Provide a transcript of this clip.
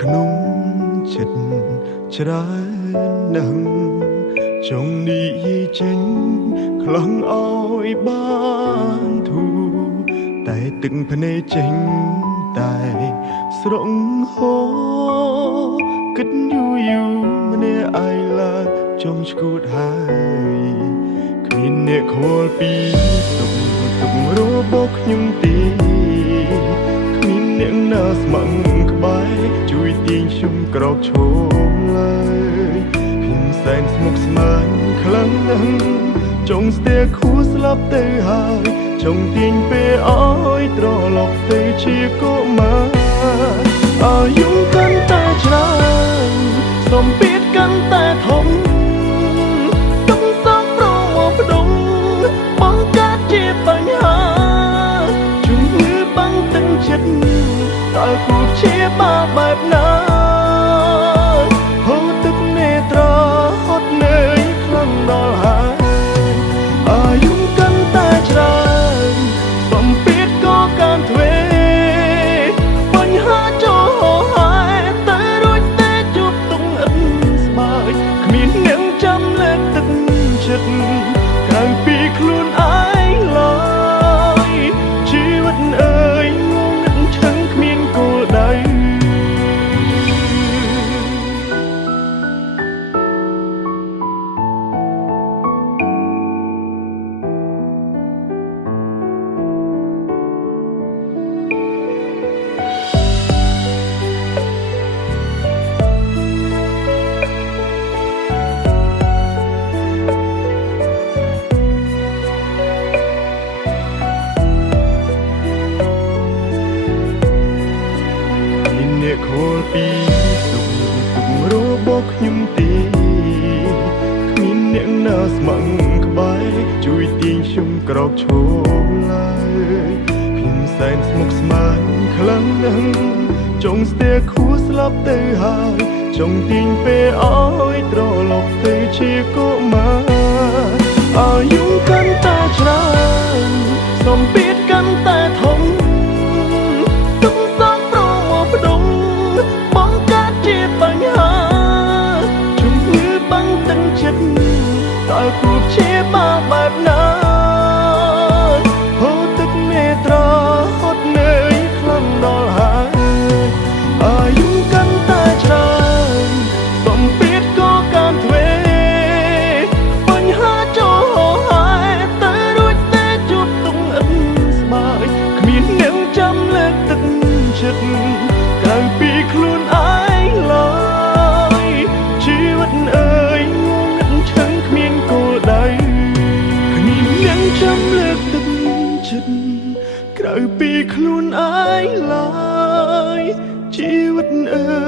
ក្នុងចិត្តច្រើនណាស់ចង់និយាយចេញខ្លាំងឲ្យបានធូរតែទឹកភ្នែកចេញតែស្រង់ហូរគិតយូរម្នាក់ឯងឡើយចង់ឈួតហើយគ្មានអ្នកខ្វល់ពីសុខទុក្ខរបស់ខ្ញុំទេគ្មានអ្នកណាស្ម័គ្រក្បែរជួយទាញខ្ញុំក្រោកឈរឡើយខ្ញុំសែនស្មុគស្មាញខ្លាំងណាស់ចង់ស្ទះខួរស្លាប់ទៅហើយចង់ទាញពេលឲ្យត្រឡប់ទៅជាកុមារអាយុកាន់តែច្រើនសំពាធកាន់តែធំទុកសោកប្រមកផ្ដុំបង្កើតជាបញ្ហាជំងឺបាំងទឹកចិត្តតើគូជាបាបែបណាហូរទឹកនេត្រាហត់នឿយខ្លាំងដល់ហើយអាយុកាន់តែច្រើនសំពាធក៏កាន់ទ្វេបញ្ហាចូលហើយតែរួចតែជួបទុំឥតស្បើយគ្មានអ្នកចាំលើកទឹកចិត្តក្រៅពីខ្លួនឯងឡើយជីវិតអើយងងឹតឈឹងគ្មានគោលដៅអ្នកខលពីសុខទុក្ខរបស់ខ្ញុំទេគ្មានអ្នកណាស្ម័គ្រក្បែរជួយទាញខ្ញុំក្រោកឈរឡើយខ្ញុំសែនស្មុគស្មាញខ្លាំងណាស់ចង់ស្ទះខួរស្លាប់ទៅហើយចង់ទាញពេលឲ្យត្រឡប់ទៅជាកុមារអាយុកាន់តែច្រើនសំពាធកាន់តែធំទុកសោកប្រមកផ្ដុំបង្កើតជាបញ្ហាជំងឺបាំងទឹកចិត្តតើគូជាបាបែបណាហូរទឹកនេត្រាហត់នឿយខ្លាំងដល់ហើយអាយុកាន់តែច្រើនសំពាធក៏កាន់ទ្វេបញ្ហាចូលហើយតែរួចតែជួបទុំឥតស្បើយគ្មានអ្នកចាំលើកទឹកចិត្តក្រៅពីខ្លួនឯងឡើយជីវិតអើយងងឹតឈឹងគ្មានគោលដៅគ្មានអ្នកចាំលើកទឹកចិត្តក្រៅពីខ្លួនឯងឡើយជីវិតអើ